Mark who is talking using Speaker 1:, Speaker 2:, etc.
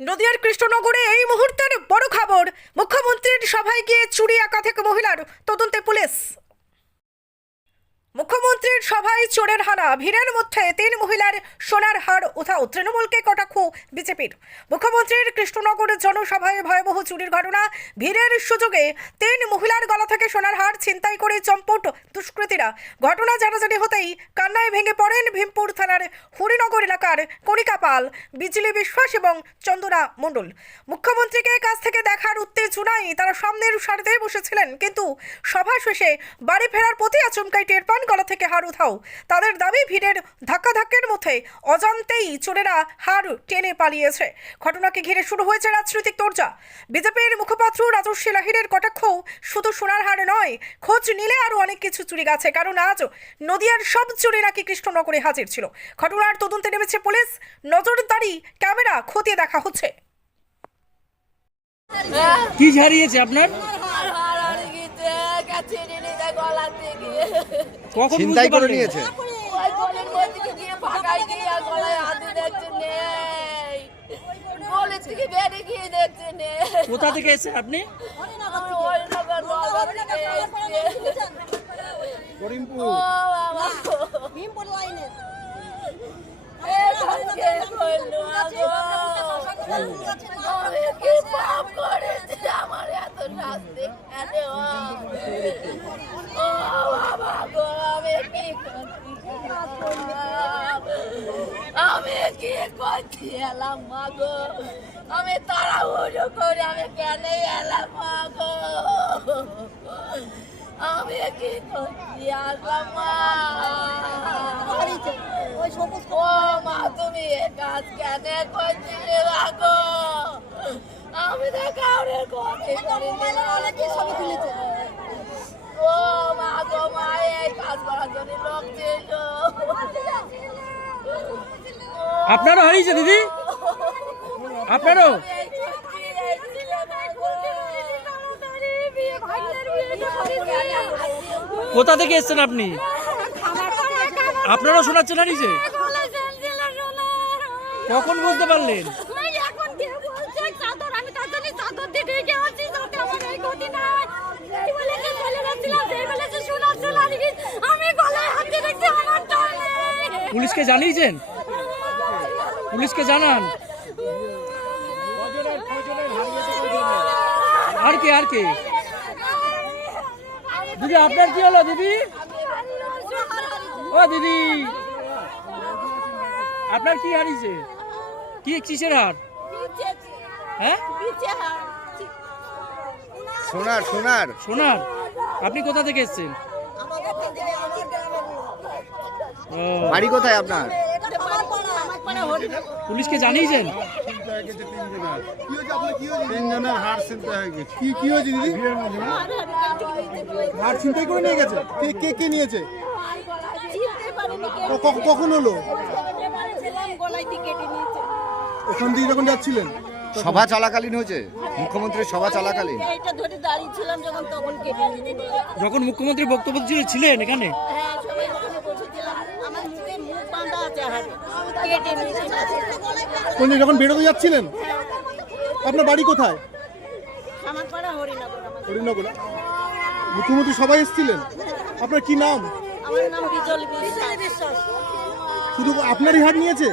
Speaker 1: নদিয়ার কৃষ্ণনগরে এই মুহূর্তের বড় খবর মুখ্যমন্ত্রীর সভায় গিয়ে চুরি একাধিক মহিলার তদন্তে পুলিশ। সভায় চোরের হানা। ভিড়ের মধ্যে তিন মহিলার সোনার হার উধাও তৃণমূলকে কটাক্ষ বিজেপির। মুখ্যমন্ত্রীর কৃষ্ণনগরের জনসভায় ভয়াবহ চুরির ঘটনা। ভিড়ের সুযোগে তিন মহিলার গলা থেকে সোনার হার ছিনতাই করে চম্পট দুষ্কৃতীরা। ঘটনা জানাজানি হতেই কান্নায় ভেঙে পড়েন ভীমপুর থানার হরিনগর এলাকার কণিকা পাল বিজলি বিশ্বাস এবং চন্দনা মণ্ডল। মুখ্যমন্ত্রীকে কাছ থেকে দেখার উত্তেজনায় তারা সামনের সারিতে বসেছিলেন, কিন্তু সভা শেষে বাড়ি ফেরার পথে আচমকাই টের পান গলা থেকে হার উঠাও তাদের দাবি, ভিড়ের ধাক্কাধাক্কের মধ্যে অজান্তেই চোরেরা হার টেনে পালিয়েছে। ঘটনাকে ঘিরে শুরু হয়েছে রাজনৈতিক তোর্জা বিজেপির মুখপাত্র রাজস্বী লাহিরের কটাক্ষ শুধু সোনার হার নয়, খোঁজ নিলে আরও অনেক কিছু চুরি গেছে, কারণ আজ নদিয়ার সব চুরি নাকি কৃষ্ণনগরে হাজির ছিল। ঘটনার তদন্তে নেমেছে পুলিশ। নজরদারি ক্যামেরা খতিয়ে দেখা হচ্ছে।
Speaker 2: কি আপনার? কখন বুঝতে
Speaker 3: করে? নিয়েছে। কোথা থেকে এসে আপনি?
Speaker 4: আমার এত শাস্তি ও আমি কি করছি এলাম মা গো আমি তাড়াহুড়ো করে আমি কেন এলাম মা গো আমি কি করছি আসলাম ও মা, তুমি এ কাজ কেন করছিলে মা গো আমি তো
Speaker 5: ছবি তুলেছে
Speaker 4: ও মা মা
Speaker 2: আপনারও হারিয়েছে, দিদি আপনারও। কোথা থেকে এসছেন আপনি আপনারও শোনাচ্ছেন হারিয়েছে কখন বুঝতে পারলেন। পুলিশকে জানিয়েছেন পুলিশকে জানান। আর কে আর কে? দিদি আপনার কি হলো দিদি? ও দিদি। আপনার কি হারিয়েছে? কি কিসের হার? হ্যাঁ?
Speaker 3: সোনার সোনার।
Speaker 2: সোনার? আপনি কোথা থেকে এসেছেন? ও
Speaker 3: বাড়ি কোথায় আপনার?
Speaker 2: পুলিশকে জানিয়েছেন
Speaker 6: তিনজনের হার হয়ে গেছে। কি কি হয়েছে দিদি? হার ছিনতাই করে নিয়ে গেছে? কে কে কে নিয়েছে? কখন হলো? ওখান দিয়ে যখন যাচ্ছিলেন
Speaker 3: সভা চলাকালীন হয়েছে। মুখ্যমন্ত্রীর সভা চলাকালীন।
Speaker 5: এইটা ধরে দাঁড়িয়েছিলাম যখন
Speaker 2: মুখ্যমন্ত্রী বক্তব্য ছিলেন এখানে?
Speaker 5: হ্যাঁ সবাই আমার মুখে মুখ বাঁধা আছে হাতে। কেটে নিয়েছে
Speaker 6: কোন যখন বেরোতে যাচ্ছিলেন? আপনার বাড়ি কোথায়?
Speaker 5: হরিনগর
Speaker 6: মুখ্যমন্ত্রী সবাই এসেছিলেন? আপনার কি নাম? শুধু আপনারই হাট নিয়েছে?